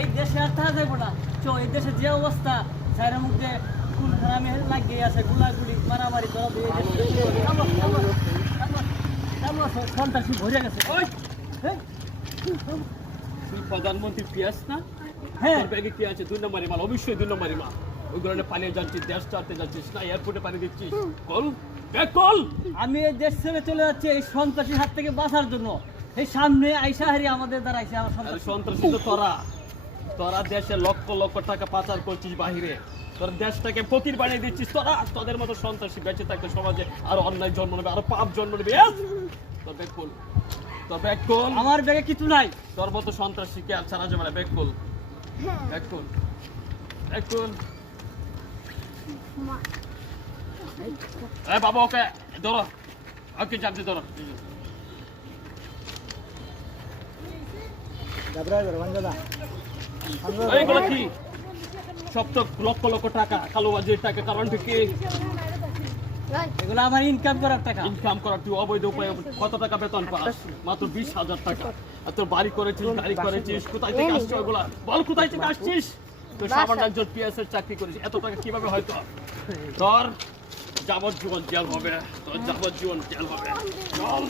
এই দেশে আর থাকা যাইব না। এই দেশে যে অবস্থা, সাইরের মধ্যে কুল খারামি লাগিয়ে আছে, গুলাগুলি মারামারি করা সন্ত্রাসী ভরে গেছে। তুই প্রধানমন্ত্রী পিয়াস না? হ্যাঁ তোর ব্যাগে কি আছে? 2 নম্বরের মাল, অবশ্যই 2 নম্বরের মাল। ওইগুলো পালিয়ে যাচ্ছিস, দেশ ছাড়তে যাচ্ছিস না, এয়ারপোর্টে পালিয়ে দিচ্ছিস। Call bag call. আমি এই দেশ ছেড়ে চলে যাচ্ছি এই সন্ত্রাসীর হাত থেকে বাঁচার জন্য। এই সামনে আইসা হারি আমাদের দ্বারা আইসা আমার সন্ত্রাসী তো তোরা দেশে লক্ষ লক্ষ টাকা পাচার করছিস বাহিরে, তোর দেশটাকে ফকির বানিয়ে দিচ্ছিস। তোদের মতো সন্ত্রাসী বেঁচে থাকতে সমাজে আরো অন্যায় জন্ম নেবে, আরো পাপ জন্ম নেবে। তোর ব্যাগ কল, তোর ব্যাগ কল। আমার ব্যাগে কিছু নাই। তোর মতো সন্ত্রাসীকে আর ছাড়া যাবে না। Bag call, bag call, bag call. এই বাবা, ওকে ধরো, ওকে চাপতে ধরো। এইগুলো কি? সব তো লক্ষ লক্ষ টাকা, কালোবাজির টাকা। কারণটা কি? এগুলো আমার ইনকাম করার টাকা। ইনকাম করার তুই অবৈধ উপায়ে কত টাকা বেতন পাস? মাত্র 20,000 টাকা। আর তোর বাড়ি করেছিস, গাড়ি করেছিস, কোথায় থেকে আসছিস ওগুলা বল? কোথায় থেকে আসছিস? তুই সামান্য একজন পিএস এর চাকরি করিস, এত টাকা কিভাবে হয় তোর? যাবজ্জীবন জেল হবে, তোর যাবজ্জীবন জেল হবে। চল।